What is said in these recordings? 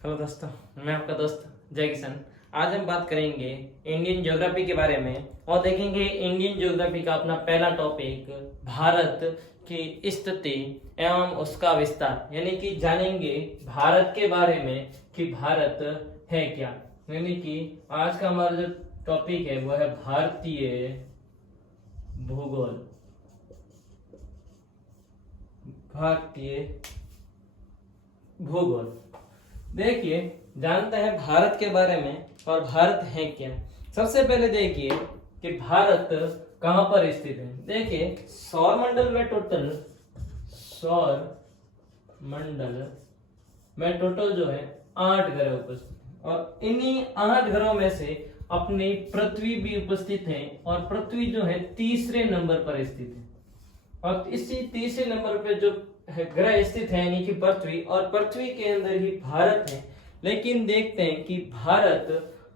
Hello दोस्तों, मैं आपका दोस्त जय किशन। आज हम बात करेंगे इंडियन ज्योग्राफी के बारे में और देखेंगे इंडियन ज्योग्राफी का अपना पहला टॉपिक भारत की स्थिति एवं उसका विस्तार, यानी कि जानेंगे भारत के बारे में कि भारत है क्या। यानी कि आज का हमारा जो टॉपिक है वो है भारतीय भूगोल। भारतीय भूगोल देखिए, जानते हैं भारत के बारे में और भारत है क्या। सबसे पहले देखिए कि भारत कहां पर स्थित है। देखिए, सौर मंडल में टोटल जो है 8 ग्रह उपस्थित हैं और इन्हीं 8 ग्रहों में से अपनी पृथ्वी भी उपस्थित है और पृथ्वी जो है तीसरे नंबर पर स्थित है। और इसी तीसरे नंबर पे जो ग्रह स्थित है यानी कि पृथ्वी, और पृथ्वी के अंदर ही भारत है। लेकिन देखते हैं कि भारत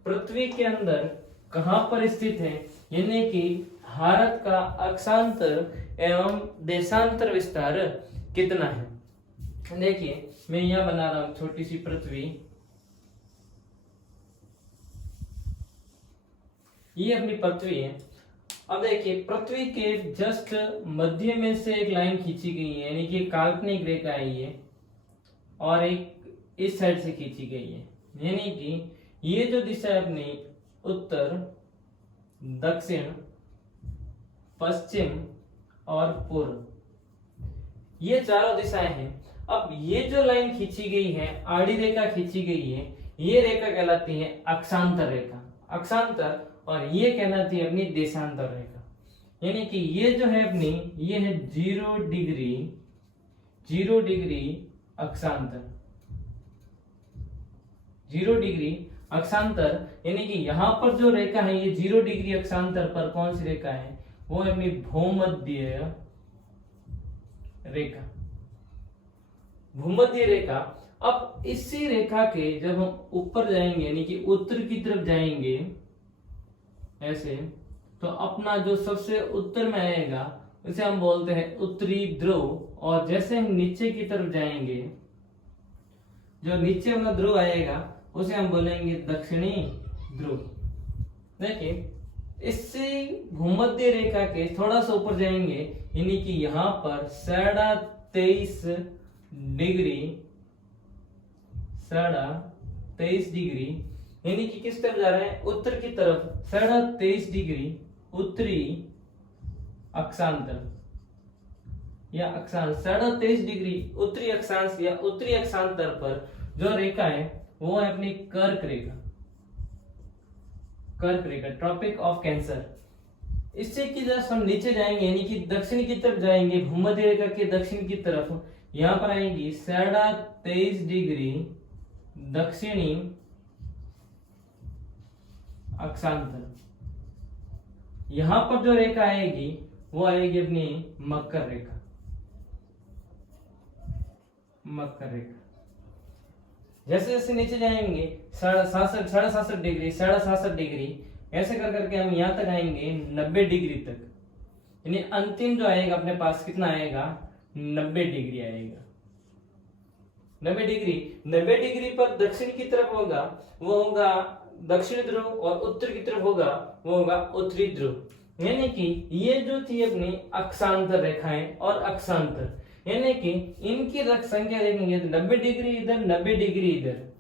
पृथ्वी के अंदर कहां पर स्थित है, यानी कि भारत का अक्षांतर एवं देशांतर विस्तार कितना है। देखिए, मैं यहां बना रहा हूं छोटी सी पृथ्वी। ये अपनी पृथ्वी है। अब देखिए, पृथ्वी के जस्ट मध्य में से एक लाइन खींची गई है, यानी कि काल्पनिक रेखा है ये, और एक इस साइड से खींची गई है। यानी कि ये जो दिशा है अपनी उत्तर, दक्षिण, पश्चिम और पूर्व, ये चारों दिशाएं हैं। अब ये जो लाइन खींची गई है, आड़ी रेखा खींची गई है, ये रेखा कहलाती है अक्षांतर रेखा, अक्षांतर, और ये कहलाती है अपनी देशांतर रेखा। यानी कि ये जो है अपनी, ये है 0 डिग्री अक्षांतर, 0 डिग्री अक्षांतर। यानी कि यहां पर जो रेखा है ये 0 डिग्री अक्षांतर पर कौन सी रेखा है, वो है अपनी भूमध्य रेखा, भूमध्य रेखा। अब इसी रेखा के जब हम ऊपर जाएंगे यानी कि उत्तर की तरफ जाएंगे ऐसे, तो अपना जो सबसे उत्तर में आएगा उसे हम बोलते हैं उत्तरी ध्रुव। और जैसे हम नीचे की तरफ जाएंगे, जो नीचे वाला ध्रुव आएगा उसे हम बोलेंगे दक्षिणी ध्रुव। देखिए, इससे भूमध्य रेखा के थोड़ा सा ऊपर जाएंगे, यानी कि यहाँ पर 23.5 डिग्री, यानी कि किस तरफ जा रहे हैं, उत्तर की तरफ, 23.5 डिग्री उत्तरी अक्षांतर या अक्षांश, 23.5 डिग्री उत्तरी अक्षांश या उत्तरी अक्षांतर पर जो रेखा है वो है अपनी कर्क रेखा, ट्रॉपिक ऑफ कैंसर। इससे कि जब हम नीचे जाएंगे यानी कि दक्षिण की तरफ जाएंगे, भूमध्य रेखा के दक्षिण की तरफ, यहां पर आएंगी 23.5 डिग्री दक्षिणी अक्षांतर। यहां पर जो रेखा आएगी वो आएगी अपनी मकर रेखा, जैसे जैसे नीचे जाएंगे 67 डिग्री ऐसे कर करके हम यहां तक आएंगे 90 डिग्री तक। यानी अंतिम जो आएगा अपने पास कितना आएगा, 90 डिग्री आएगा। 90 डिग्री पर दक्षिण की तरफ होगा वो होगा दक्षिण ध्रुव, और उत्तर की तरफ होगा वो होगा उत्तरी ध्रुव। यानी कि ये जो थी अपनी अक्षांतर रेखाएं और अक्षांतर, यानी कि इनकी संख्या देखेंगे तो 90 डिग्री इधर, 90 डिग्री इधर,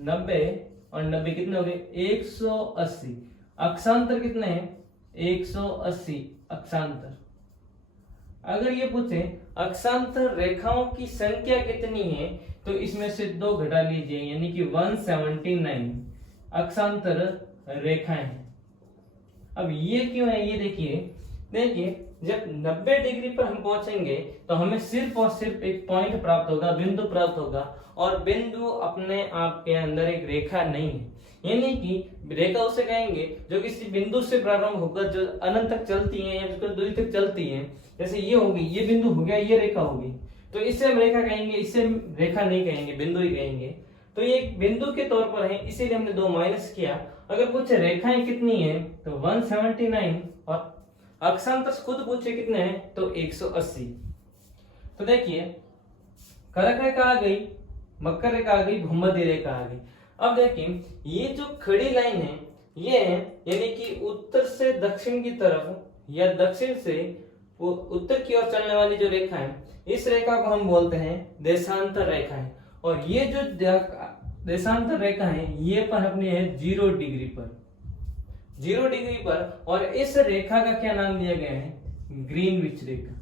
90 और 90 कितने हो गए, 180। अक्षांतर कितने हैं, 180 अक्षांतर। अगर ये पूछे अक्षांतर रेखाओं की संख्या कितनी है, तो इसमें से 2 घटा लीजिए, यानी कि 179 अक्षांतर रेखाएं हैं। अब ये क्यों है, ये देखिए जब 90 डिग्री पर हम पहुंचेंगे तो हमें सिर्फ और सिर्फ एक पॉइंट प्राप्त होगा, बिंदु प्राप्त होगा, और बिंदु अपने आप के अंदर एक रेखा नहीं है। यानी कि रेखा उसे कहेंगे जो किसी बिंदु से प्रारंभ होकर जो अनंत तक चलती है या कुछ दूरी तक चलती है। जैसे ये होगी, ये बिंदु हो गया, ये रेखा होगी, तो इसे हम रेखा कहेंगे, इसे हम रेखा नहीं कहेंगे, बिंदु ही कहेंगे। तो ये एक बिंदु के तौर पर है, इसीलिए हमने 2 माइनस किया। अगर पूछे रेखाएं कितनी है तो 179, और अक्षांतर खुद पूछे कितने हैं तो 180। तो देखिए, कर्क रेखा आ गई, मकर रेखा आ गई, भूमध्य रेखा आ गई। अब देखिए ये जो खड़ी लाइन है ये है यानी कि उत्तर से दक्षिण की तरफ या दक्षिण से उत्तर की ओर चलने वाली जो रेखा है, इस रेखा को हम बोलते हैं देशांतर रेखा है। और ये जो देशांतर रेखा है ये पर अपनी है 0 डिग्री पर, 0 डिग्री पर। और इस रेखा का क्या नाम दिया गया है? ग्रीनविच रेखा।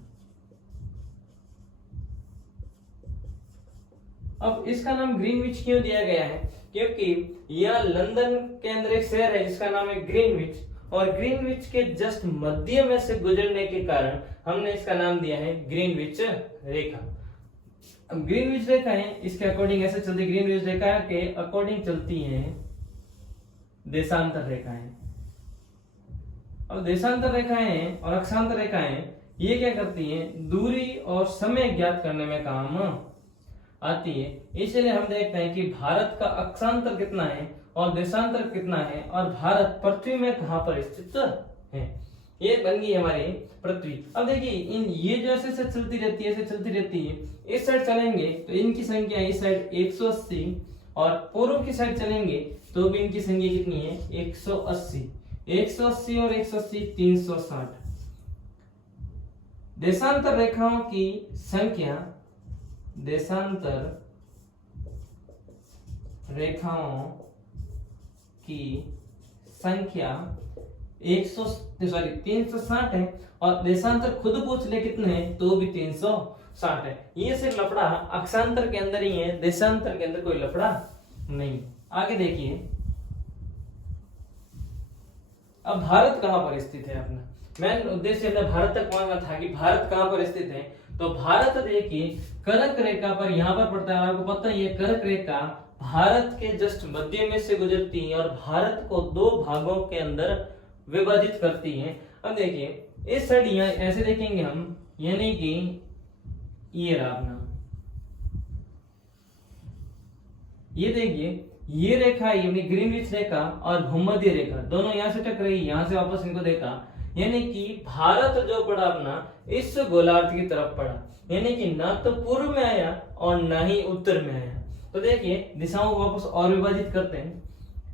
अब इसका नाम ग्रीनविच क्यों दिया गया है? क्योंकि यह लंदन के अंदर एक शहर है जिसका नाम है ग्रीनविच, और ग्रीनविच के जस्ट मध्य में से गुजरने के कारण हमने इसका नाम दिया है ग्रीनविच रेखा। अब ग्रीनविच रेखा है इसके अकॉर्डिंग ऐसे चलती, ग्रीनविच रेखा के अकॉर्डिंग चलती है देशांतर रेखाएं। अब देशांतर रेखाएं और अक्षांतर रेखाएं ये क्या करती हैं? दूरी और समय ज्ञात करने में काम आती है। इसलिए हम देखते हैं कि भारत का अक्षांतर कितना है और देशांतर कितना है, और भारत पृथ्वी में कहां पर स्थित है। ये बन गई हमारी पृथ्वी। अब देखिए इन ये जो ऐसे चलती रहती है, ऐसे चलती रहती है, इस साइड चलेंगे तो इनकी संख्या इस साइड 180, और पूर्व की साइड चलेंगे तो भी इनकी संख्या कितनी है? 180। 180 और 180 360। देशांतर रेखाओं की संख्या, देशांतर रेखाओं की संख्या 360 है, और देशांतर खुद पूछ ले कितने हैं तो भी 360 है। ये सिर्फ लफड़ा अक्षांतर के अंदर ही है, देशांतर के अंदर कोई लफड़ा नहीं। आगे देखिए अब भारत कहां पर स्थित है? अपना मेन उद्देश्य अपना भारत तक पहुंचना था कि भारत कहां पर स्थित है। तो भारत देखिए कर्क रेखा पर यहां पर पड़ता है। आपको पता ही है कर्क रेखा भारत के जस्ट मध्य में से गुजरती है और भारत को 2 भागों के अंदर विभाजित करती है। अब देखिए इस साइड यहाँ ऐसे देखेंगे हम, यानी कि ये रहा अपना, ये देखिए ये रेखा है यानी ग्रीनविच रेखा और भूमध्य रेखा, दोनों यहां से टकराई, यहां से वापस इनको देखा, यानी कि भारत जो पड़ा अपना इस गोलार्ध की तरफ पड़ा, यानी कि ना तो पूर्व में आया और ना ही उत्तर में आया। तो देखिए दिशाओं को वापस और विभाजित करते हैं।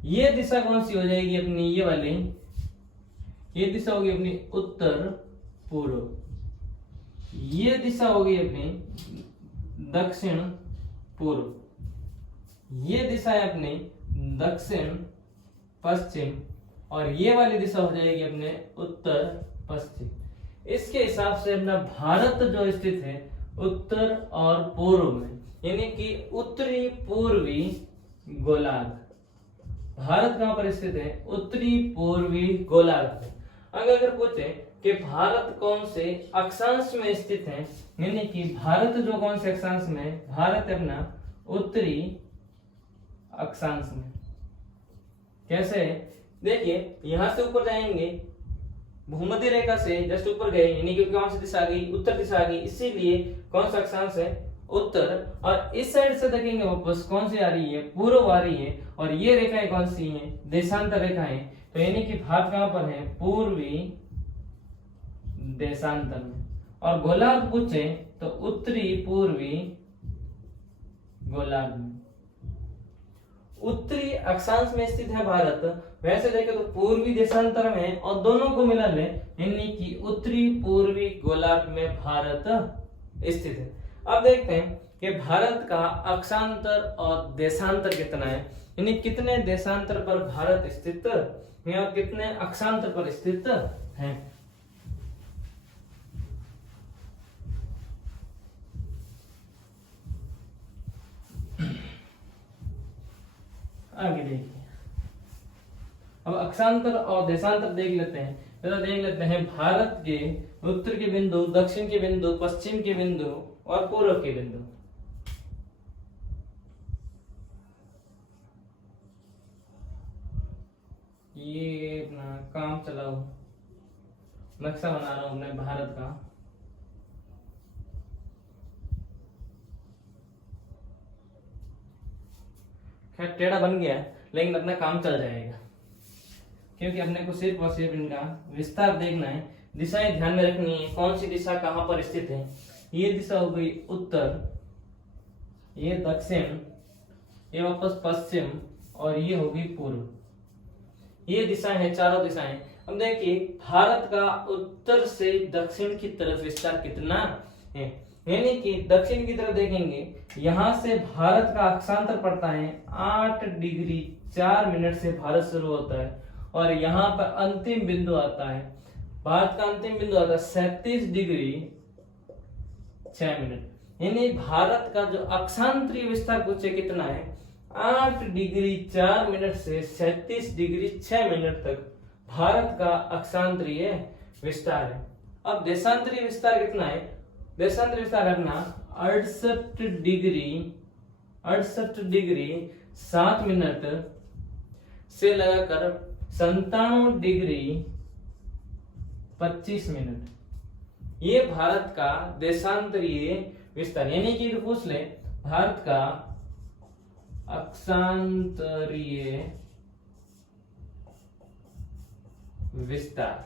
ये दिशा कौन सी हो जाएगी अपनी? ये वाली, ये दिशा होगी अपनी उत्तर पूर्व, ये दिशा होगी अपनी दक्षिण पूर्व, ये दिशा है अपनी दक्षिण पश्चिम, और ये वाली दिशा हो जाएगी अपने उत्तर पश्चिम। इसके हिसाब से अपना भारत जो स्थित है उत्तर और पूर्व में, यानी कि उत्तरी पूर्वी गोलार्ध। भारत कहां पर स्थित है? उत्तरी पूर्वी गोलार्ध में। अगर पूछे कि भारत कौन से अक्षांश में स्थित है, यानी कि भारत जो कौन से अक्षांश में है? भारत अपना उत्तरी अक्षांश में। कैसे? देखिए यहां से ऊपर जाएंगे, भूमध्य रेखा से जस्ट ऊपर गए, यानी कि कौन सी दिशा आ गई? उत्तर दिशा आ गई, इसीलिए कौन सा अक्षांश है? उत्तर। और इस साइड से देखेंगे वापस कौन सी आ रही है? पूर्व आ रही है, और ये रेखाएं कौन सी हैं? देशांतर रेखाएं। तो यानी कि भारत कहां पर है? पूर्वी देशांतर में। और गोलार्ध पूछे तो उत्तरी पूर्वी गोलार्ध में। उत्तरी अक्षांश में स्थित है भारत, वैसे देखे तो पूर्वी देशांतर में, और दोनों को मिला ले यानी कि उत्तरी पूर्वी गोलार्ध में भारत स्थित है। अब देखते हैं कि भारत का अक्षांतर और देशांतर कितना है, यानी कितने देशांतर पर भारत स्थित है और कितने अक्षांतर पर स्थित है। आगे देखिए अब अक्षांतर और देशांतर देख लेते हैं। तो देख लेते हैं भारत के उत्तर के बिंदु, दक्षिण के बिंदु, पश्चिम के बिंदु और पूर्व के बिंदु। ये अपना काम चलाओ नक्शा बना रहा हूं मैं भारत का। खैर टेढ़ा बन गया लेकिन अपना काम चल जाएगा, क्योंकि अपने को सिर्फ और सिर्फ इनका विस्तार देखना है। दिशाएं ध्यान में रखनी है, कौन सी दिशा कहां पर स्थित है। ये दिशा हो गई उत्तर, ये दक्षिण ये वापस पश्चिम और ये होगी पूर्व। ये दिशाएं हैं, चारों दिशाएं। अब देखिए भारत का उत्तर से दक्षिण की तरफ विस्तार कितना है, यानी कि दक्षिण की तरफ देखेंगे, यहां से भारत का अक्षांतर पड़ता है 8 डिग्री 4 मिनट से भारत शुरू होता है और यहाँ पर अंतिम बिंदु आता है, भारत का अंतिम बिंदु आता है 37 डिग्री 6 मिनट। यानी भारत का जो अक्षांतरीय विस्तार पूछे कितना है, 8 डिग्री 4 मिनट से 37 डिग्री 6 मिनट तक भारत का अक्षांतरीय विस्तार है। अब देशांतरीय विस्तार कितना है, देशांतरीय विस्तार अपना 68 डिग्री 7 मिनट से लगाकर 97 डिग्री 25 मिनट, ये भारत का देशांतरीय विस्तार। यानी कि पूछ ले भारत का अक्षांतरीय विस्तार।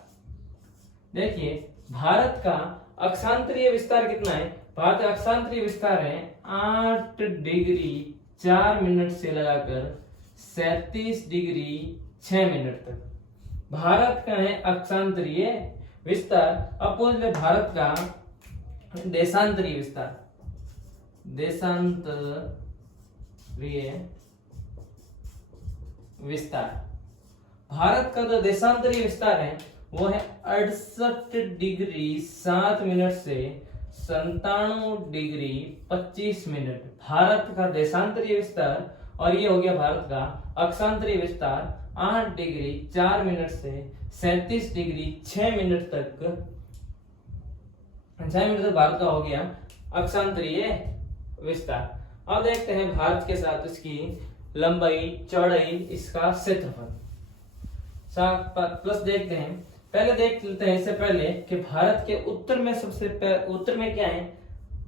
देखिए भारत का अक्षांतरीय विस्तार कितना है, भारत का अक्षांतरीय विस्तार है 8 डिग्री 4 मिनट से लगाकर 37 डिग्री 6 मिनट तक भारत का है अक्षांतरीय विस्तार। अब पूछ ले भारत का देशांतरीय विस्तार, देशांतरीय विस्तार। भारत का जो देशांतरीय विस्तार है वो है 68 डिग्री 7 मिनट से 97 डिग्री 25 मिनट, भारत का देशांतरीय विस्तार। और ये हो गया भारत का अक्षांतरीय विस्तार 8 डिग्री 4 मिनट से 37 डिग्री 6 मिनट तक, 6 मिनट तक भारत का हो गया अक्षांतरीय विस्तार। अब देखते हैं भारत के साथ इसकी लंबाई, चौड़ाई, इसका क्षेत्रफल प्लस देखते हैं। पहले देख लेते हैं इससे पहले कि भारत के उत्तर में उत्तर में क्या है,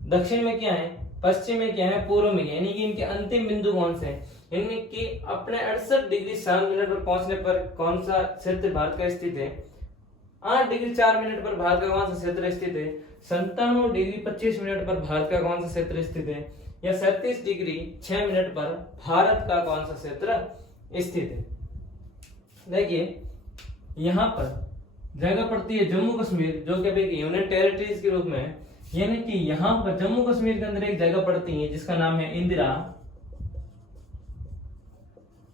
दक्षिण में क्या है, पश्चिम में क्या है, पूर्व में क्या है, यानी कि इनके अंतिम बिंदु कौन से हैं। यानी कि अपने 68 डिग्री 7 मिनट पर पहुंचने पर कौन सा क्षेत्र भारत का स्थित है, 8 डिग्री 4 मिनट पर भारत का कौन सा क्षेत्र स्थित है, 97 डिग्री 25 मिनट पर भारत का कौन सा क्षेत्र स्थित है, या 37 डिग्री 6 मिनट पर भारत का कौन सा क्षेत्र स्थित है। देखिए यहाँ पर जगह पड़ती है जम्मू कश्मीर, जो कि एक यूनियन टेरिटरीज के रूप में है। यानी कि यहाँ पर जम्मू कश्मीर के अंदर एक जगह पड़ती है जिसका नाम है इंदिरा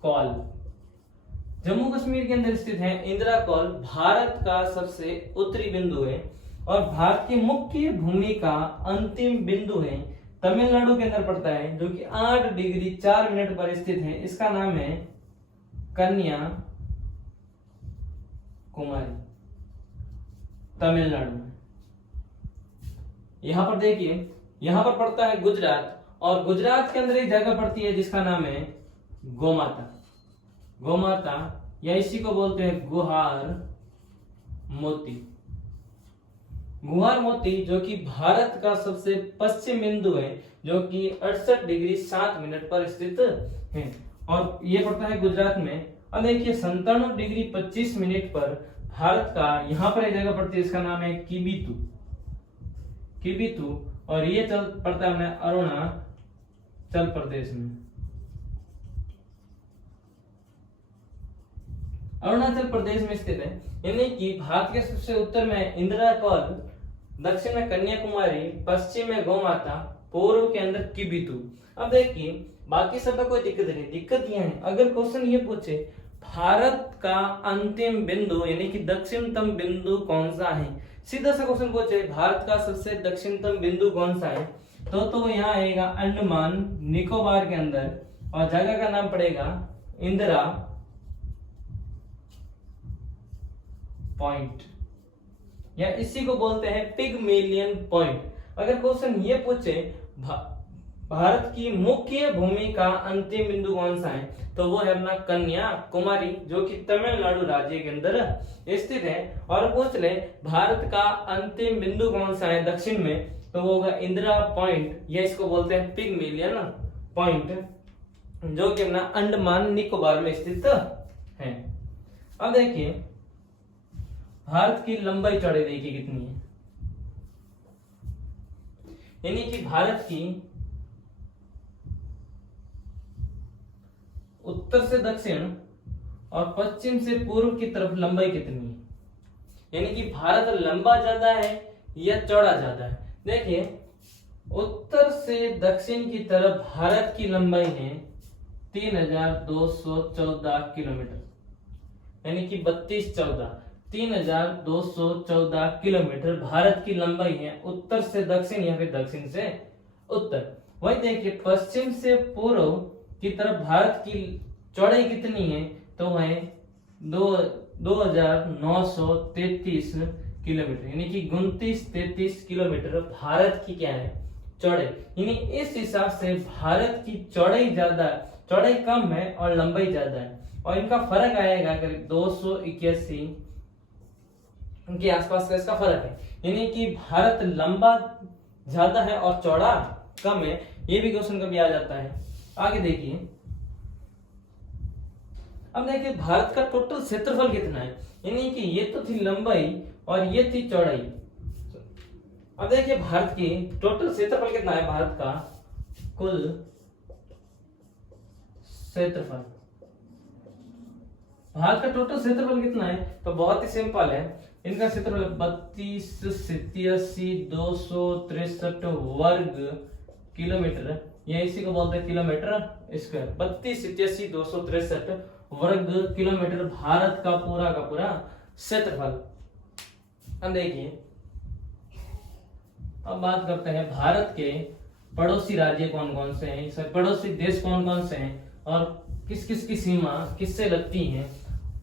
कॉल। जम्मू कश्मीर के अंदर स्थित है इंदिरा कॉल, भारत का सबसे उत्तरी बिंदु है और भारत की मुख्य भूमि का अंतिम बिंदु है, तमिलनाडु के अंदर पड़ता है, जो कि 8 डिग्री 4 मिनट पर स्थित है। इसका नाम है कन्या कुमारी, तमिलनाडु में। यहां पर देखिए, यहां पर पड़ता है गुजरात, और गुजरात के अंदर एक जगह पड़ती है जिसका नाम है गोमाता। गोमाता या इसी को बोलते हैं गुहार मोती। गुहार मोती जो कि भारत का सबसे पश्चिम बिंदु है, जो कि 68 डिग्री 7 मिनट पर स्थित है और ये पड़ता है गुजरात में। और देखिए 97 डिग्री 25 मिनट पर भारत का यहां पर एक जगह पड़ती है, इसका नाम है किबितू, किबितू, और ये पड़ता है अपने अरुणाचल प्रदेश में। अरुणाचल प्रदेश में स्थित है। यानी कि भारत के सबसे उत्तर में इंदिरा कॉल, दक्षिण में कन्याकुमारी, पश्चिम में गोमाता, पूर्व के अंदर किबितू। अब देखिए बाकी सब में कोई दिक्कत नहीं, दिक्कत यह है अगर क्वेश्चन ये पूछे भारत का अंतिम बिंदु यानी कि दक्षिणतम बिंदु कौन सा है, सीधा सा क्वेश्चन पूछे भारत का सबसे दक्षिणतम बिंदु कौन सा है, तो यहाँ आएगा अंडमान निकोबार के अंदर, और जगह का नाम पड़ेगा इंदिरा पॉइंट, या इसी को बोलते हैं पिगमेलियन पॉइंट। अगर क्वेश्चन ये पूछे भारत की मुख्य भूमि का अंतिम बिंदु कौन सा है, तो वो है अपना कन्याकुमारी, जो कि तमिलनाडु राज्य के अंदर स्थित है। और पूछ ले भारत का अंतिम बिंदु कौन सा है दक्षिण में, तो वो होगा इंदिरा पॉइंट, या इसको बोलते हैं पिगमेलियन पॉइंट, जो कि अपना अंडमान निकोबार में स्थित है। अब देखिए भारत की लंबाई चौड़ाई देखिए कितनी है, यानी कि भारत की उत्तर से दक्षिण और पश्चिम से पूर्व की तरफ लंबाई कितनी है, यानी कि भारत लंबा ज्यादा है या चौड़ा ज्यादा है। देखिए उत्तर से दक्षिण की तरफ भारत की लंबाई है 3214 किलोमीटर, यानी कि 3214 किलोमीटर भारत की लंबाई है उत्तर से दक्षिण या फिर दक्षिण से उत्तर। वही देखिए पश्चिम से पूर्व की तरफ भारत की चौड़ाई कितनी है, तो है 2933 किलोमीटर, यानी कि 2933 किलोमीटर भारत की क्या है चौड़ाई। यानी इस हिसाब से भारत की चौड़ाई कम है और लंबाई ज्यादा है, और इनका फर्क आएगा करीब 281 के आसपास का इसका फर्क है, यानी कि भारत लंबा ज्यादा है और चौड़ा कम है। ये भी क्वेश्चन कभी आ जाता है। आगे देखिए, अब देखिए भारत का टोटल क्षेत्रफल कितना है, यानी कि ये तो थी लंबाई और ये थी चौड़ाई। अब देखिए भारत की टोटल क्षेत्रफल कितना है, भारत का कुल क्षेत्रफल, भारत का टोटल क्षेत्रफल कितना है, तो बहुत ही सिंपल है। इनका क्षेत्रफल 32,87,263 वर्ग किलोमीटर, ये इसी को बोलते हैं किलोमीटर स्क्वायर। 32,87,263 वर्ग किलोमीटर भारत का पूरा क्षेत्रफल। अब देखिए, अब बात करते हैं भारत के पड़ोसी राज्य कौन कौन से हैं, पड़ोसी देश कौन कौन से हैं और किस किस की सीमा किससे लगती है।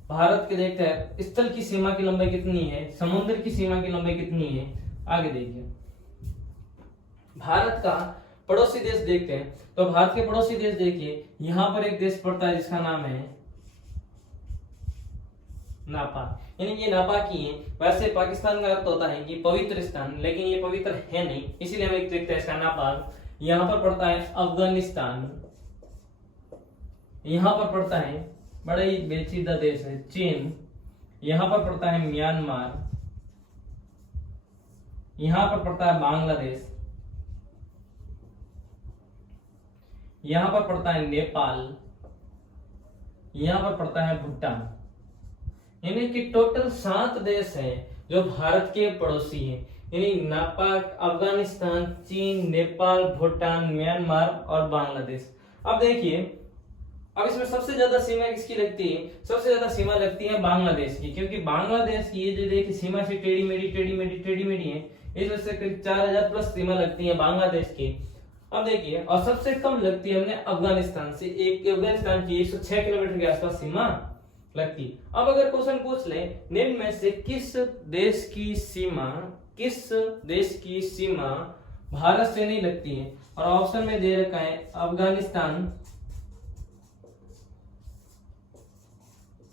भारत के देखते हैं स्थल की सीमा की लंबाई कितनी है, समुद्र की सीमा की लंबाई कितनी है। आगे देखिए भारत का पड़ोसी देश देखते हैं, तो भारत के पड़ोसी देश देखिए, यहां पर एक देश पड़ता है जिसका नाम है नापाक, यानी कि नापाकी है। वैसे पाकिस्तान का अर्थ होता है कि पवित्र स्थान, लेकिन ये पवित्र है नहीं, इसीलिए हम एक देखते हैं इसका नापाक। यहाँ पर पड़ता है अफगानिस्तान, यहाँ पर पड़ता है बड़ा ही पेचीदा देश है चीन, यहाँ पर पड़ता है म्यांमार, यहाँ पर पड़ता है बांग्लादेश, यहाँ पर पड़ता है नेपाल, यहाँ पर पड़ता है भूटान। यानी कि टोटल 7 देश हैं जो भारत के पड़ोसी हैं, यानी नापाक, अफगानिस्तान, चीन, नेपाल, भूटान, म्यांमार और बांग्लादेश। अब देखिए, अब इसमें सबसे ज्यादा सीमा किसकी लगती है, सबसे ज्यादा सीमा लगती है बांग्लादेश की, क्योंकि बांग्लादेश की ये जो देखिए सीमा से टेढ़ी मेढ़ी है, इस वजह से करीब 4000 प्लस सीमा लगती है बांग्लादेश की। अब देखिए, और सबसे कम लगती है हमने अफगानिस्तान से, अफगानिस्तान की 106 किलोमीटर के आसपास सीमा लगती। अब अगर क्वेश्चन पूछ ले निम्न में से किस देश की सीमा भारत से नहीं लगती है, और ऑप्शन में दे रखा है अफगानिस्तान,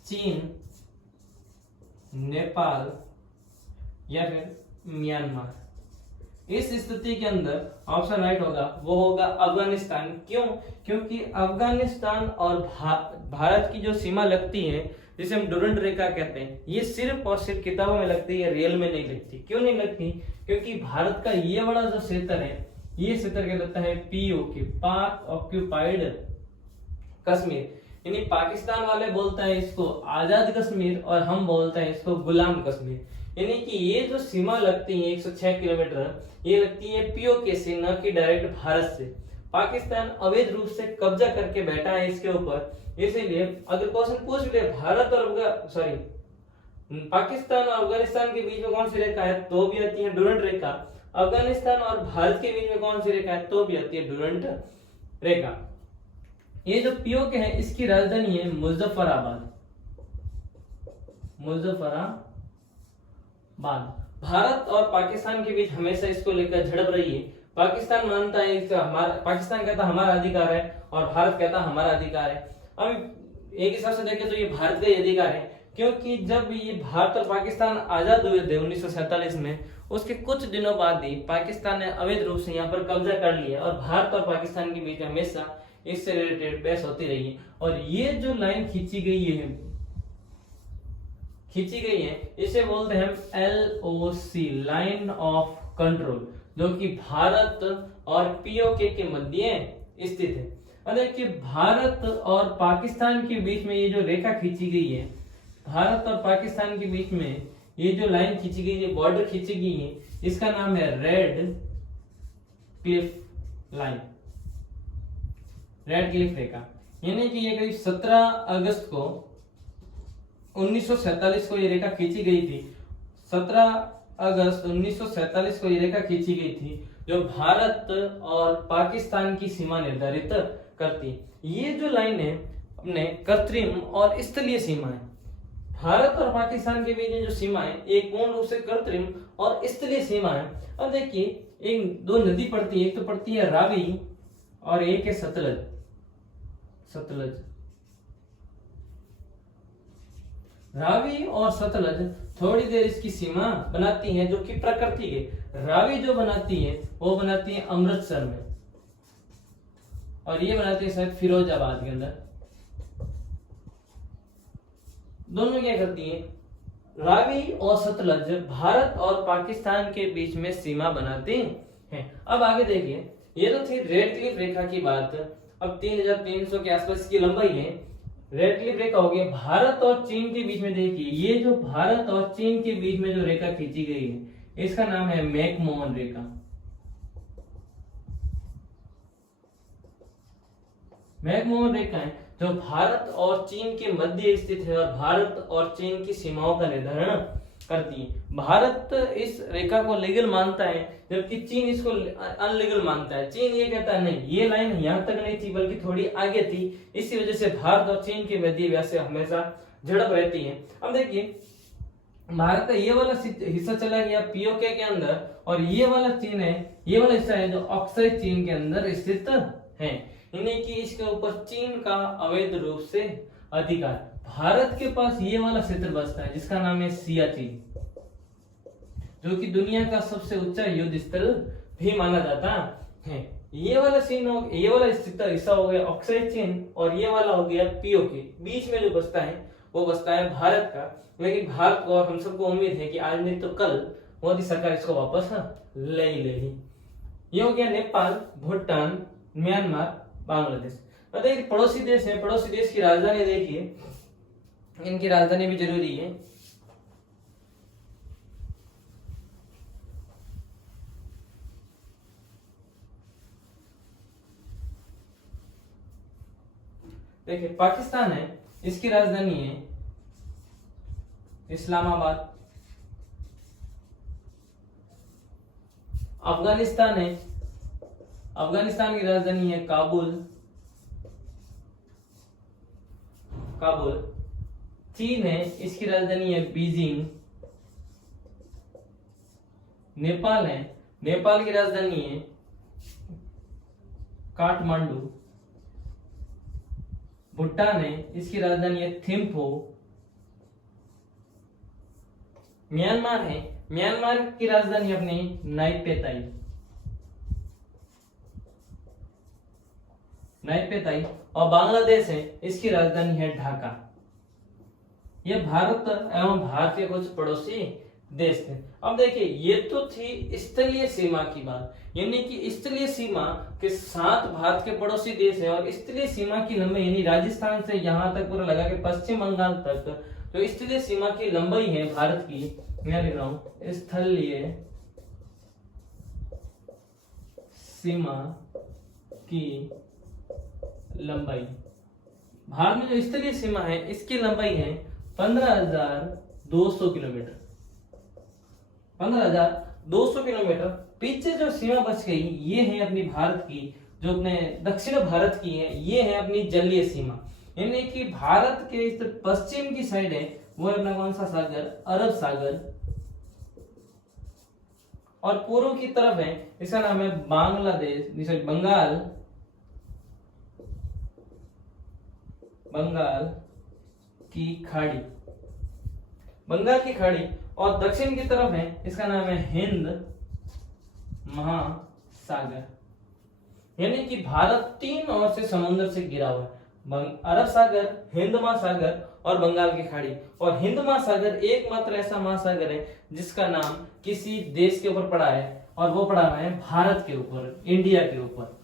चीन, नेपाल या फिर म्यांमार। इस स्थिति के अंदर ऑप्शन राइट होगा, वो होगा अफगानिस्तान। क्यों? क्योंकि अफगानिस्तान और भारत की जो सीमा लगती है, जिसे हम डुरंड रेखा कहते हैं, ये सिर्फ और सिर्फ किताबों में लगती है, रियल में नहीं लगती। क्यों नहीं लगती? क्योंकि भारत का ये बड़ा जो क्षेत्र है, ये क्षेत्र कहलाता है POK, पाक ऑक्यूपाइड कश्मीर, यानी पाकिस्तान वाले बोलते हैं इसको आजाद कश्मीर और हम बोलते हैं इसको गुलाम कश्मीर। यानी कि ये जो सीमा लगती है 106 किलोमीटर, ये लगती है POK से, न कि डायरेक्ट भारत से। पाकिस्तान अवैध रूप से कब्जा करके बैठा है इसके ऊपर, इसीलिए अगर क्वेश्चन पूछ ले भारत और पाकिस्तान और अफगानिस्तान के बीच में कौन सी रेखा है, तो भी आती है डुरंड रेखा। अफगानिस्तान और भारत के बीच में कौन सी रेखा है, तो भी आती है डुरंड रेखा। ये जो POK है, इसकी राजधानी है मुजफ्फराबाद। भारत और पाकिस्तान के बीच हमेशा इसको लेकर झड़प रही है। पाकिस्तान मानता है पाकिस्तान कहता हमारा अधिकार है और भारत कहता हमारा अधिकार है। अब एक हिसाब से देखें तो ये भारत का ही अधिकार है, क्योंकि जब ये भारत और पाकिस्तान आजाद हुए थे 1947 में, उसके कुछ दिनों बाद ही पाकिस्तान ने अवैध रूप से यहाँ पर कब्जा कर लिया और भारत और पाकिस्तान के बीच हमेशा इससे रिलेटेड बहस होती रही है। और ये जो लाइन खींची गई है इसे बोलते हैं LOC, लाइन ऑफ कंट्रोल, जो कि भारत और POK के मध्य स्थित है। और देखिए भारत और पाकिस्तान के बीच में ये जो रेखा खींची गई है, भारत और पाकिस्तान के बीच में ये जो लाइन खींची गई है, बॉर्डर खींची गई है, इसका नाम है Radcliffe line, Radcliffe रेखा। यानी कि ये करीब 17 अगस्त को 1947 को ये रेखा खींची गई थी। 17 अगस्त 1947 को ये रेखा खींची गई थी जो भारत और पाकिस्तान की सीमा निर्धारित करती। ये जो लाइन है अपने कृत्रिम और स्थलीय सीमा है। भारत और पाकिस्तान के बीच में जो सीमा है एक पूर्ण रूप से कृत्रिम और स्थलीय सीमा है। अब देखिए एक दो नदी पड़ती है, एक तो पड़ती है रावी और एक है सतलज। सतलज, रावी और सतलज थोड़ी देर इसकी सीमा बनाती हैं, जो कि प्रकृति के। रावी जो बनाती है वो बनाती है अमृतसर में, और ये बनाती है शायद फिरोजाबाद के अंदर। दोनों क्या करती हैं, रावी और सतलज भारत और पाकिस्तान के बीच में सीमा बनाते हैं। अब आगे देखिए, ये तो थी रेड क्लिफ रेखा की बात। अब 3300 के आसपास की लंबाई है। रेड क्लिफ रेखा हो गई। भारत और चीन के बीच में देखिए, ये जो भारत और चीन के बीच में जो रेखा खींची गई है इसका नाम है मैकमोहन रेखा। मैकमोहन रेखा है जो भारत और चीन के मध्य स्थित है और भारत और चीन की सीमाओं का निर्धारण करती है। भारत इस रेखा को लीगल मानता है जबकि चीन इसको अनलीगल मानता है। चीन ये कहता है नहीं, ये लाइन यहाँ तक नहीं थी बल्कि थोड़ी आगे थी। इसी वजह से भारत और चीन के मध्य वैसे हमेशा झड़प रहती है। अब देखिए भारत का ये वाला हिस्सा चला गया पीओके के अंदर, और ये वाला चीन है, ये वाला हिस्सा है जो अक्सर चीन के अंदर स्थित है। यानी कि इसके ऊपर चीन का अवैध रूप से अधिकार। भारत के पास ये वाला क्षेत्र बसता है जिसका नाम है सियाचिन, जो कि दुनिया का सबसे ऊंचा युद्ध स्थल भी माना जाता है। ये वाला चीन, ये वाला हिस्सा हो गया अक्सर चीन, और ये वाला हो गया पीओके। बीच में जो बसता है वो बसता है भारत का। लेकिन भारत को और हम सबको उम्मीद है कि आज नहीं तो कल मोदी सरकार इसको वापस ले ही लेगी। ये हो गया नेपाल, भूटान, म्यांमार, बांग्लादेश। देखिए पड़ोसी देश है, पड़ोसी देश की राजधानी देखिए, इनकी राजधानी भी जरूरी है। देखिए पाकिस्तान है, इसकी राजधानी है इस्लामाबाद। अफगानिस्तान है, अफगानिस्तान की राजधानी है काबुल। काबुल। चीन है, इसकी राजधानी है बीजिंग। नेपाल है, नेपाल की राजधानी है काठमांडू। भूटान है, इसकी राजधानी है थिम्पू। म्यांमार है, म्यांमार की राजधानी अपनी नाइपेताई। नाइपेताई। और बांग्लादेश है, इसकी राजधानी है ढाका। यह भारत एवं भारत के कुछ पड़ोसी देश थे। अब देखिए ये तो थी स्थलीय सीमा की बात, यानी कि स्थलीय सीमा के साथ भारत के पड़ोसी देश है, और स्थलीय सीमा की लंबाई यानी राजस्थान से यहां तक पूरा लगा के पश्चिम बंगाल तक जो स्थलीय सीमा की लंबाई है भारत की, मैं लिख रहा हूं स्थलीय सीमा की लंबाई। भारत में जो स्थलीय सीमा है इसकी लंबाई है 15,200 किलोमीटर। 15,200 किलोमीटर। पीछे जो सीमा बच गई ये है अपनी भारत की, जो अपने दक्षिण भारत की है, ये है अपनी जलीय सीमा। यानी कि भारत के इस पश्चिम की साइड है वो है अपना कौन सा सागर, अरब सागर, और पूर्व की तरफ है इसका नाम है बांग्लादेश, बंगाल, बंगाल की खाड़ी, बंगाल की खाड़ी। और दक्षिण की तरफ है इसका नाम है हिंद महासागर। यानी कि भारत तीन ओर से समुद्र से घिरा हुआ है, अरब सागर, हिंद महासागर और बंगाल की खाड़ी। और हिंद महासागर एकमात्र ऐसा महासागर है जिसका नाम किसी देश के ऊपर पड़ा है, और वो पड़ा हुआ है भारत के ऊपर, इंडिया के ऊपर।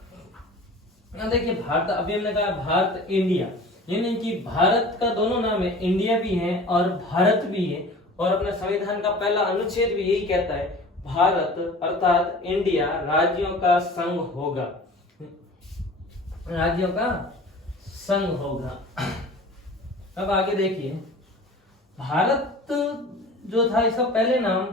यहाँ देखिए भारत, अभी हमने कहा भारत इंडिया, यानी कि भारत का दोनों नाम है, इंडिया भी है और भारत भी है। और अपने संविधान का पहला अनुच्छेद भी यही कहता है, भारत अर्थात इंडिया राज्यों का संघ होगा, राज्यों का संघ होगा। अब आगे देखिए, भारत जो था इसका पहले नाम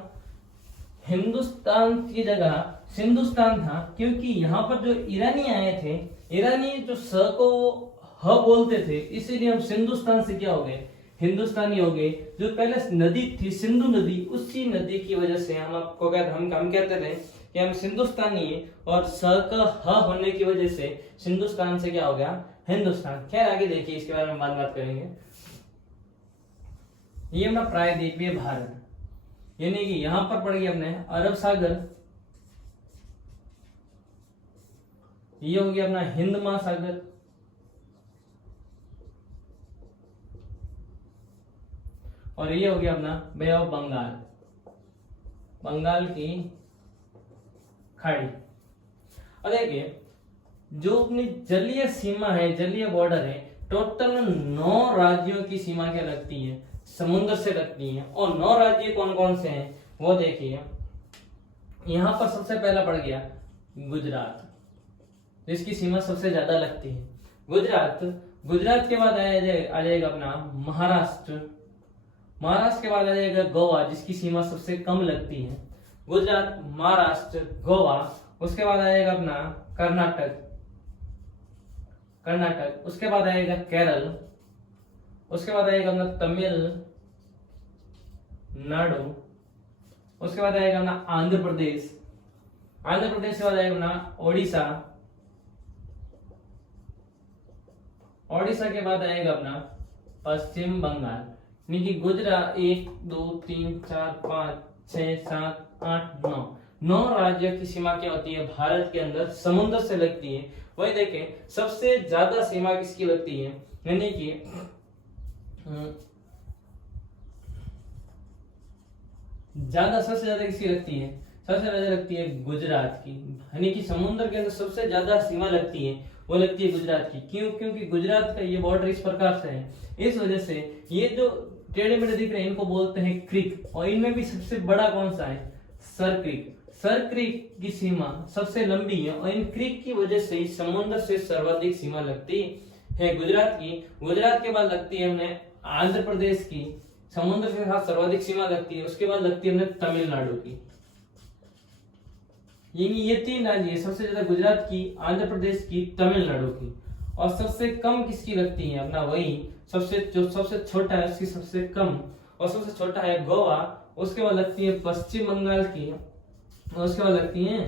हिंदुस्तान की जगह सिंधुस्तान था, क्योंकि यहाँ पर जो ईरानी आए थे, ईरानी जो स को ह बोलते थे, इसीलिए हम सिंधुस्तान से क्या हो गए, हिंदुस्तानी हो गए। जो पहले नदी थी सिंधु नदी, उसी नदी की वजह से हम आपको हम कहते थे कि हम सिंधुस्तानी है, और स का ह होने की वजह से सिंधुस्तान से क्या हो गया, हिंदुस्तान। खैर आगे देखिए, इसके बारे में बात करेंगे। ये अपना प्रायद्वीपीय भारत, यानी कि यहां पर पड़ गया अपने अरब सागर, ये हो गया अपना हिंद महासागर, और ये हो गया अपना बे ऑफ बंगाल, बंगाल की खाड़ी। और देखिए जो अपनी जलीय सीमा है, जलीय बॉर्डर है, टोटल 9 राज्यों की सीमा क्या लगती है, समुद्र से लगती है। और 9 राज्य कौन कौन से हैं वो देखिए। यहां पर सबसे पहला पड़ गया गुजरात, जिसकी सीमा सबसे ज्यादा लगती है, गुजरात। गुजरात के बाद आ जाएगा अपना महाराष्ट्र, महाराष्ट्र के बाद आ जाएगा गोवा, जिसकी सीमा सबसे कम लगती है। गुजरात, महाराष्ट्र, गोवा, उसके बाद आएगा अपना कर्नाटक, कर्नाटक, उसके बाद आएगा केरल, उसके बाद आएगा अपना तमिलनाडु, उसके बाद आएगा अपना आंध्र प्रदेश, आंध्र प्रदेश के बाद आएगा अपना ओडिशा, ओडिशा के बाद आएगा अपना पश्चिम बंगाल। यानी कि गुजरात 1 2 3 4 5 6 7 8 9 राज्यों की सीमा क्या होती है भारत के अंदर, समुद्र से लगती है। वही देखें सबसे ज्यादा सीमा किसकी लगती है, यानी कि सबसे ज्यादा किसकी लगती है, सबसे ज्यादा लगती है गुजरात की। यानी कि समुद्र के अंदर सबसे ज्यादा सीमा लगती है, वो लगती है गुजरात की। क्यों? क्योंकि गुजरात का ये बॉर्डर इस प्रकार से है, इस वजह से ये जो टेढ़े मेढ़े दिख रहे हैं इनको बोलते हैं क्रीक। और इनमें भी सबसे बड़ा कौन सा है, सर क्रीक। सर क्रीक की सीमा सबसे लंबी है, और इन क्रीक की वजह से समुद्र से सर्वाधिक सीमा लगती है गुजरात की। गुजरात के बाद लगती है हमने आंध्र प्रदेश की, समुद्र के साथ सर्वाधिक सीमा लगती है। उसके बाद लगती है हमने तमिलनाडु की। ये 3 राज्य है, सबसे ज्यादा गुजरात की, आंध्र प्रदेश की, तमिलनाडु की। और सबसे कम किसकी लगती है, अपना वही जो सबसे छोटा है उसकी सबसे कम, और सबसे छोटा है गोवा। उसके बाद लगती है पश्चिम बंगाल की, और उसके बाद लगती है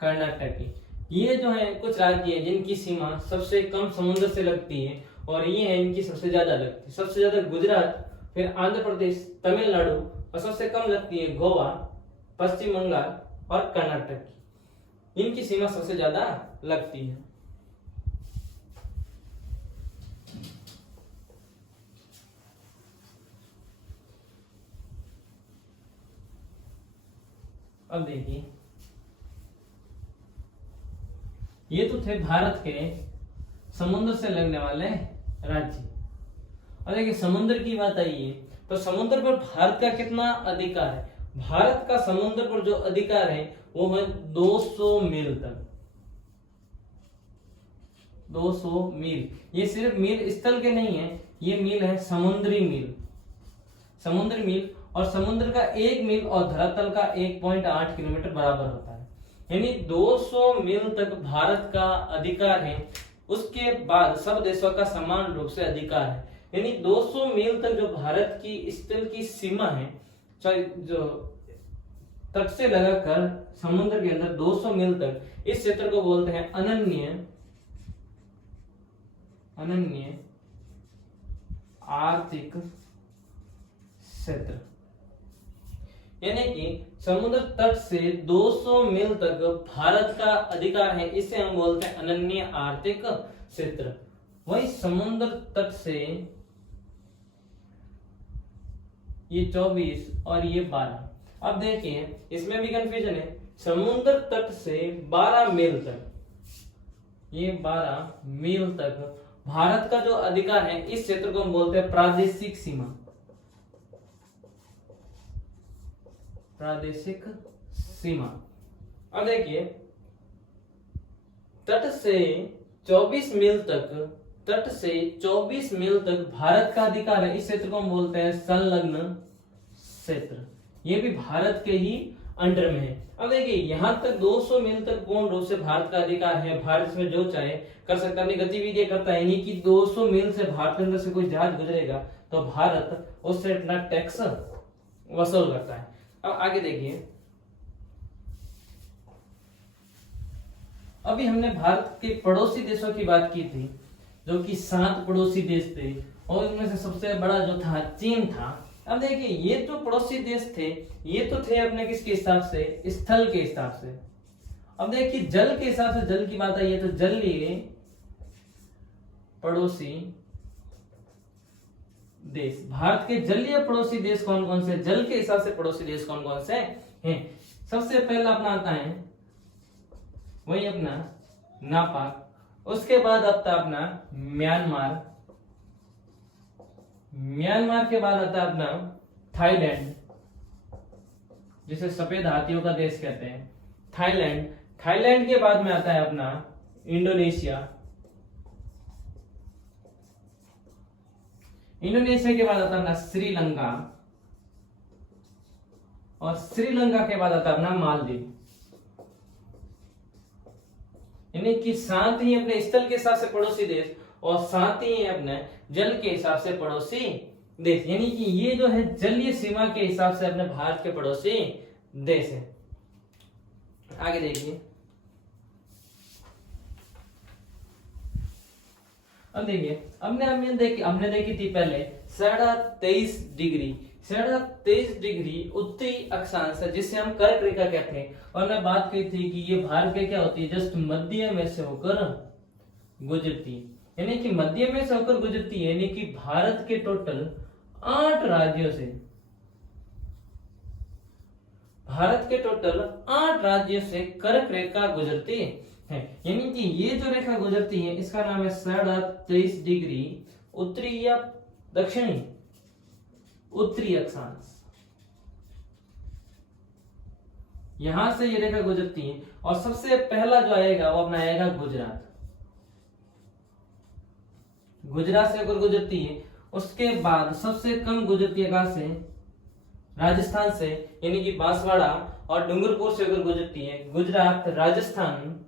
कर्नाटक की। ये जो है कुछ राज्य है जिनकी सीमा सबसे कम समुद्र से लगती है, और ये है इनकी सबसे ज्यादा लगती है। सबसे ज्यादा गुजरात, फिर आंध्र प्रदेश, तमिलनाडु, और सबसे कम लगती है गोवा, पश्चिम बंगाल और कर्नाटक की। इनकी सीमा सबसे ज्यादा लगती है। अब देखिए ये तो थे भारत के समुद्र से लगने वाले राज्य। और देखिए समुद्र की बात आई है, तो समुद्र पर भारत का कितना अधिकार है। भारत का समुद्र पर जो अधिकार है वो है 200 मील तक, 200 मील। ये सिर्फ मील स्थल के नहीं है, ये मील है समुद्री मील, समुद्री मील। और समुद्र का 1 मील और धरातल का 1.8 किलोमीटर बराबर होता है। यानी 200 मील तक भारत का अधिकार है। उसके बाद सब देशों का समान रूप से अधिकार है। यानी 200 मील तक जो भारत की स्थल की सीमा है, जो तट से लगाकर समुद्र के अंदर 200 मील तक, इस क्षेत्र को बोलते हैं अनन्य आर्थिक क्षेत्र। यानी कि समुद्र तट से 200 मील तक भारत का अधिकार है, इसे हम बोलते हैं अनन्य आर्थिक क्षेत्र। वही समुद्र तट से ये 24 और ये 12। अब देखिए इसमें भी कंफ्यूजन है। समुद्र तट से 12 मील तक, ये 12 मील तक भारत का जो अधिकार है, इस क्षेत्र को हम बोलते हैं प्रादेशिक सीमा। प्रादेशिक सीमा। अब देखिए, तट से 24 मील तक, तट से 24 मील तक भारत का अधिकार है, इस क्षेत्र को हम बोलते हैं संलग्न क्षेत्र। ये भी भारत के ही अंडर में है। अब देखिए, यहां तक 200 मील तक पूर्ण रूप से भारत का अधिकार है, भारत में जो चाहे कर सकता है, अपनी गतिविधियां करता है। यानी कि 200 मील से भारत के अंदर से कोई जहाज गुजरेगा तो भारत उससे इतना टैक्स वसूल करता है। अब आगे देखिए, अभी हमने भारत के पड़ोसी देशों की बात की थी, जो कि 7 पड़ोसी देश थे और उनमें से सबसे बड़ा जो था चीन था। अब देखिए, ये जो पड़ोसी देश थे, ये तो थे अपने किसके हिसाब से, स्थल के हिसाब से। अब देखिए, जल के हिसाब से, जल की बात आई है तो जलीय पड़ोसी देश, भारत के जलीय पड़ोसी देश कौन कौन से, जल के हिसाब से पड़ोसी देश कौन कौन से हैं। सबसे पहला अपना आता है वही अपना नेपाल, उसके बाद आता है अपना म्यांमार, म्यांमार के बाद आता है अपना थाईलैंड, जिसे सफेद हाथियों का देश कहते हैं, थाईलैंड। थाईलैंड के बाद में आता है अपना इंडोनेशिया, इंडोनेशिया के बाद आता है अपना श्रीलंका, और श्रीलंका के बाद आता है अपना मालदीव। यानी कि 7 ही अपने स्थल के हिसाब से पड़ोसी देश और 7 ही अपने जल के हिसाब से पड़ोसी देश। यानी कि ये जो है जलीय सीमा के हिसाब से अपने भारत के पड़ोसी देश है। आगे देखिए, अब देखिए, हमने देखी थी पहले 23.5 डिग्री, 23.5 डिग्री उत्तरी अक्षांश है, जिसे हम कर्क रेखा कहते हैं। और मैं बात की थी कि ये भारत के क्या होती है, जस्ट मध्य में से होकर गुजरती है। यानी कि मध्य में से होकर गुजरती है, यानी कि भारत के टोटल 8 राज्यों से, भारत के टोटल 8 राज्यों से कर्क रेखा गुजरती है। यानी कि ये जो रेखा गुजरती है, इसका नाम है 23.5 डिग्री उत्तरी या दक्षिणी उत्तरी अक्षांश। यहां से ये रेखा गुजरती है और सबसे पहला जो आएगा वो अपना आएगा गुजरात, गुजरात से अगर गुजरती है। उसके बाद सबसे कम गुजरती है कहां से, राजस्थान से, यानी कि बांसवाड़ा और डूंगरपुर से अगर गुजरती है, गुजरात, राजस्थान।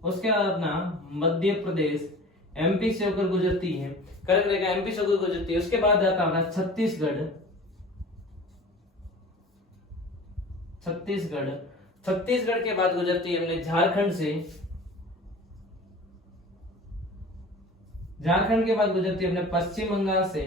उसके बाद अपना मध्य प्रदेश, एमपी से होकर गुजरती है, कर्क रेखा एमपी से होकर गुजरती है। उसके बाद आता है छत्तीसगढ़, छत्तीसगढ़, छत्तीसगढ़ के बाद गुजरती है अपने झारखंड से, झारखंड के बाद गुजरती है अपने पश्चिम बंगाल से,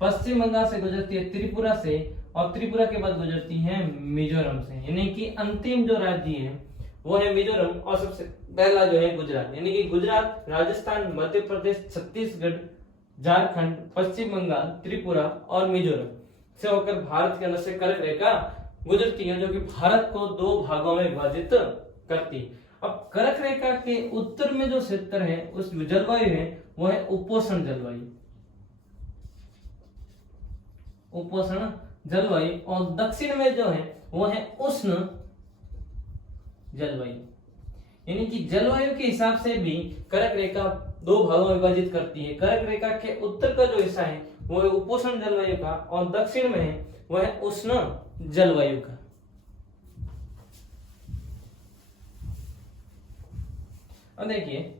पश्चिम बंगाल से गुजरती है त्रिपुरा से, और त्रिपुरा के बाद गुजरती है मिजोरम से। यानी कि अंतिम जो राज्य है वो है मिजोरम, और सबसे पहला जो है गुजरात। यानी कि गुजरात, राजस्थान, मध्य प्रदेश, छत्तीसगढ़, झारखंड, पश्चिम बंगाल, त्रिपुरा और मिजोरम से होकर भारत के अंदर से कर्क रेखा गुजरती है, जो कि भारत को 2 भागों में विभाजित करती है। अब कर्क रेखा के उत्तर में जो क्षेत्र है, उस जलवायु है वो है उपोष्ण जलवायु, उपोष्ण जलवायु, और दक्षिण में जो है वो है उष्ण जलवायु। यानी कि जलवायु के हिसाब से भी कर्क रेखा 2 भागों में विभाजित करती है। कर्क रेखा के उत्तर का जो हिस्सा है वो है उपोष्ण जलवायु का, और दक्षिण में है वो है उष्ण जलवायु का। अब देखिए,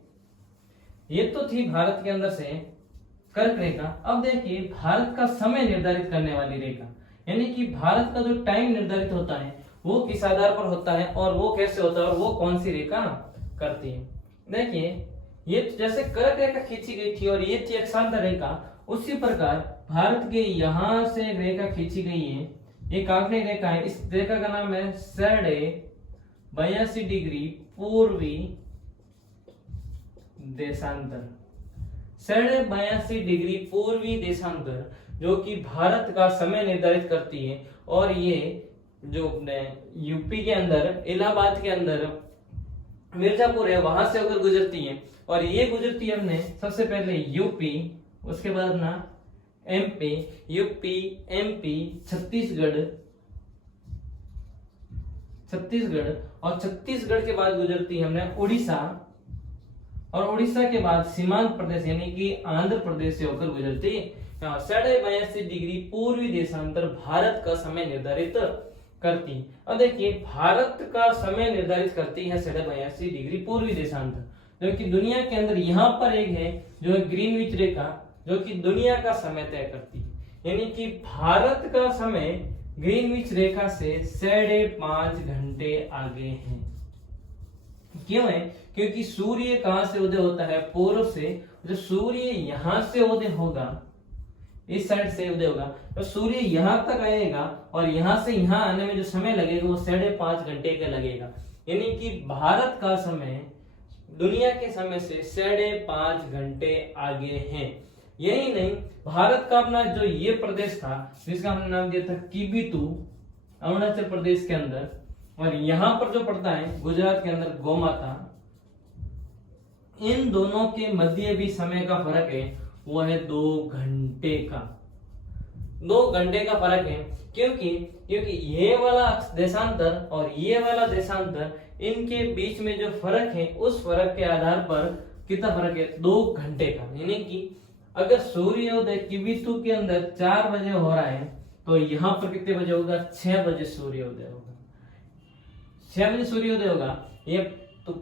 ये तो थी भारत के अंदर से कर्क रेखा। अब देखिए, भारत का समय निर्धारित करने वाली रेखा, यानी कि भारत का जो टाइम निर्धारित होता है वो किस आधार पर होता है और वो कैसे होता है और वो कौन सी रेखा करती है। देखिए, ये जैसे कर्क रेखा खींची गई थी और ये थी अक्षांतर रेखा, उसी प्रकार भारत के यहां से रेखा खींची गई है, ये काल्पनिक रेखा है। इस रेखा का नाम है 82 डिग्री पूर्वी देशांतर, 82 डिग्री पूर्वी देशांतर, जो कि भारत का समय निर्धारित करती है। और ये जो यूपी के अंदर, इलाहाबाद के अंदर मिर्जापुर है वहां से होकर गुजरती है, और ये गुजरती है अपने सबसे पहले यूपी, उसके बाद अपना एमपी, यूपी, एमपी, छत्तीसगढ़, और छत्तीसगढ़ के बाद गुजरती है हमने उड़ीसा, और उड़ीसा के बाद सीमांत प्रदेश यानी कि आंध्र प्रदेश से होकर गुजरती है। 82.5 डिग्री पूर्वी देशांतर भारत का समय निर्धारित करती। अब देखिए भारत का समय निर्धारित करती है 82.5 डिग्री पूर्वी देशांतर, जो कि दुनिया के अंदर यहाँ पर एक है जो है ग्रीनविच रेखा, जो कि दुनिया का समय तय करती है, यानी कि भारत का समय ग्रीनविच रेखा से 5.5 घंटे आगे है। क्यों है? क्योंकि सूर्य कहां से उदय होता है? पूर्व से। जो सूर्य यहां से उदय होगा, इस साइड से उदय होगा, तो सूर्य यहां तक आएगा और यहां से यहां आने में जो समय लगेगा वो 5.5 घंटे का लगेगा। यानी कि भारत का समय दुनिया के समय से 5.5 घंटे आगे है। यही नहीं, भारत का अपना जो ये प्रदेश था जिसका हमने नाम दिया था किबितु, अरुणाचल प्रदेश के अंदर, और यहां पर जो पड़ता है गुजरात के अंदर गोमाता, इन दोनों के मध्य भी समय का फर्क है, वो है 2 घंटे का। 2 घंटे का फर्क है। क्योंकि ये वाला देशांतर और ये वाला देशांतर, इनके बीच में जो फर्क है उस फर्क के आधार पर कितना फर्क है? 2 घंटे का। यानी कि अगर सूर्योदय किबितु के अंदर 4 बजे हो रहा है तो यहाँ पर कितने बजे होगा? 6 बजे सूर्योदय होगा। 6 बजे सूर्योदय होगा। ये तो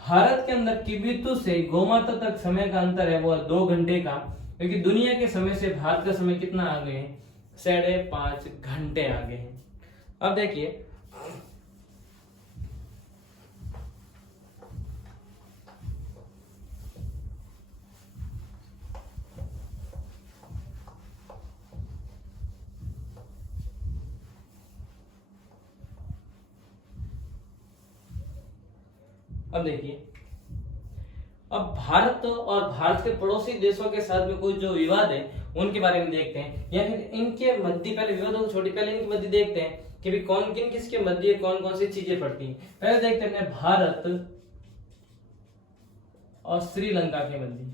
भारत के अंदर किबितु से गोमाता तक समय का अंतर है वो 2 घंटे का, क्योंकि दुनिया के समय से भारत का समय कितना आगे है? 5.5 घंटे आगे है। अब देखिए अब भारत और भारत के पड़ोसी देशों के साथ में कुछ जो विवाद है उनके बारे में देखते हैं, या फिर इनके मध्य, पहले विवादों को छोटी, पहले इनके मध्य देखते हैं कि भी कौन किन किसके मध्य कौन कौन सी चीजें पड़ती हैं। पहले देखते हैं भारत और श्रीलंका के मध्य।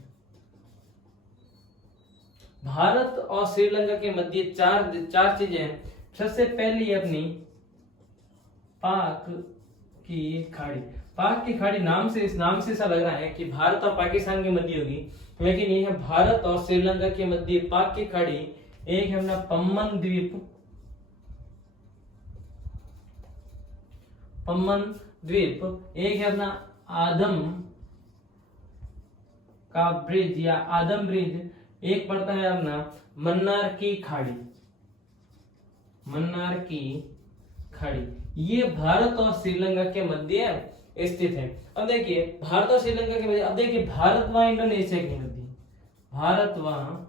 भारत और श्रीलंका के मध्य चार चीजें हैं। सबसे पहली अपनी पाक की खाड़ी। पाक की खाड़ी नाम से, इस नाम से ऐसा लग रहा है कि भारत और पाकिस्तान के मध्य होगी, लेकिन ये है भारत और श्रीलंका के मध्य पाक की खाड़ी। एक है अपना पम्बन द्वीप, एक है अपना आदम का ब्रिज या आदम ब्रिज, एक पड़ता है अपना मन्नार की खाड़ी। ये भारत और श्रीलंका के मध्य स्थित है। अब देखिए भारत और श्रीलंका के मध्य, अब देखिए भारत व इंडोनेशिया के मध्य, भारत व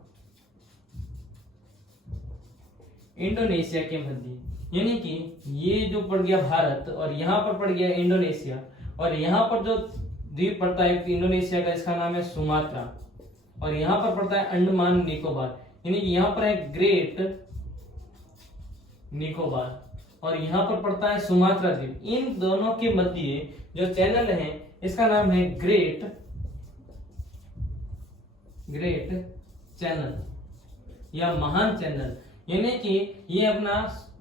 इंडोनेशिया के मध्य, यानी कि ये जो पड़ गया भारत और यहाँ पर पड़ गया इंडोनेशिया, और यहाँ पर जो द्वीप पड़ता है इंडोनेशिया का, इसका नाम है सुमात्रा, और यहाँ पर पड़ता है अंडमान निकोबार, यानी कि यहाँ पर है ग्रेट निकोबार, और यहाँ पर पड़ता है सुमात्रा द्वीप। इन दोनों के मध्य जो चैनल है इसका नाम है ग्रेट चैनल या महान चैनल, यानी कि ये अपना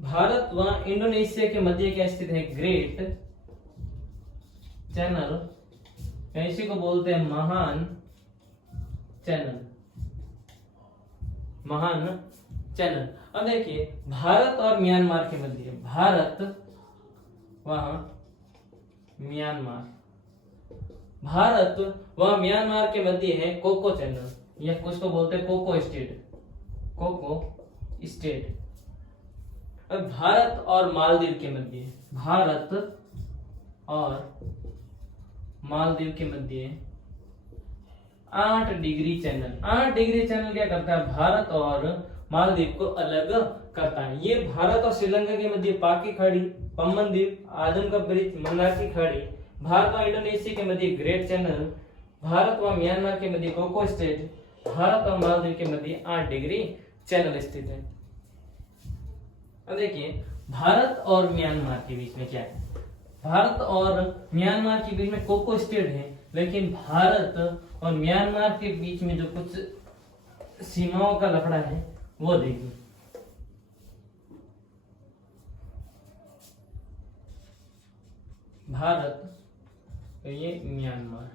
भारत व इंडोनेशिया के मध्य क्या स्थित है? ग्रेट चैनल, इसी को बोलते हैं महान चैनल। अब देखिए भारत और म्यांमार के मध्य, भारत व म्यांमार के मध्य है कोको चैनल, या कुछ को बोलते हैं कोको स्टेट। अब भारत और मालदीव के मध्य, भारत और मालदीव के मध्य 8 डिग्री चैनल। 8 डिग्री चैनल क्या करता है? भारत और मालदीव को अलग करता है। ये भारत और श्रीलंका के मध्य पाक की खाड़ी, पम्बन द्वीप, आदम का ब्रिज, मन्नार की खाड़ी, भारत और इंडोनेशिया के मध्य ग्रेट चैनल, भारत व म्यांमार के मध्य कोको स्टेट, भारत और मालदीव के मध्य 8 डिग्री चैनल स्थित है। अब देखिए भारत और म्यांमार के बीच में क्या है? भारत और म्यांमार के बीच में कोको स्टेट है, लेकिन भारत और म्यांमार के बीच में जो कुछ सीमाओं का लफड़ा है वो देखिए। भारत, ये म्यांमार,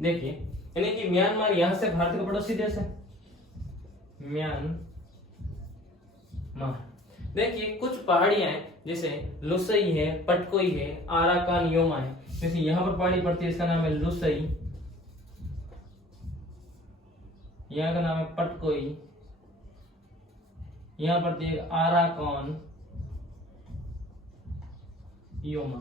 देखिए यानी कि म्यांमार यहां से भारत का पड़ोसी देश है, म्यांमार। देखिए कुछ पहाड़ियां हैं जैसे लुसई है, पटकोई है, आराकान योमा है। जैसे यहां पर पहाड़ी पड़ती है, इसका नाम है लुसई, यहाँ का नाम है पटकोई, यहाँ पड़ती है आराकान योमा।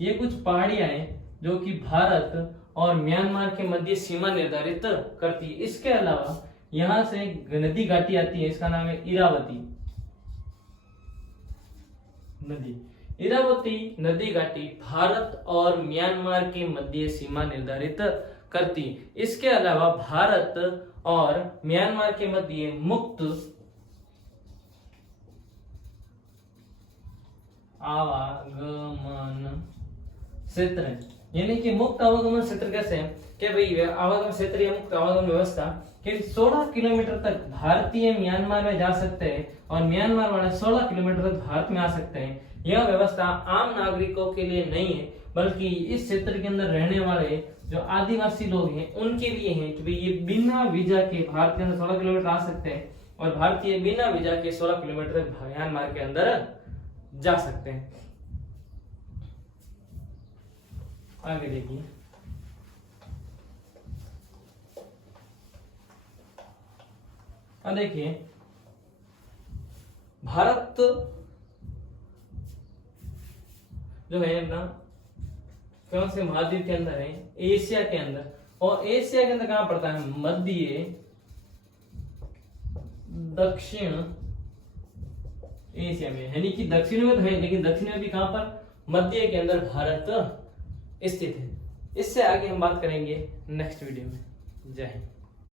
ये कुछ पहाड़ियां हैं जो कि भारत और म्यांमार के मध्य सीमा निर्धारित करती है। इसके अलावा यहां से नदी घाटी आती है, इसका नाम है इरावती नदी। इरावती नदी घाटी भारत और म्यांमार के मध्य सीमा निर्धारित करती है। इसके अलावा भारत और म्यांमार के मध्य मुक्त आवागमन क्षेत्र है। यानी कि मुक्त आवागमन क्षेत्र कैसे है कि भाई आवागमन क्षेत्र या मुक्त आवागमन व्यवस्था कि 16 किलोमीटर तक भारतीय म्यांमार में जा सकते हैं और म्यांमार वाले 16 किलोमीटर तक भारत में आ सकते हैं। यह व्यवस्था आम नागरिकों के लिए नहीं है, बल्कि इस क्षेत्र के अंदर रहने वाले जो आदिवासी लोग हैं उनके लिए है कि भाई ये बिना वीजा के भारत के अंदर 16 किलोमीटर आ सकते हैं और भारतीय बिना वीजा के 16 किलोमीटर तक म्यांमार के अंदर जा सकते हैं। आगे देखिए, अब देखिए भारत जो है अपना कौन से महाद्वीप के अंदर है, एशिया के अंदर। और एशिया के अंदर कहां पड़ता है, मध्य दक्षिण एशिया में, यानी कि दक्षिण में तो है लेकिन दक्षिण में भी कहां पर, मध्य के अंदर भारत स्थित है। इससे आगे हम बात करेंगे नेक्स्ट वीडियो में। जय हिंद।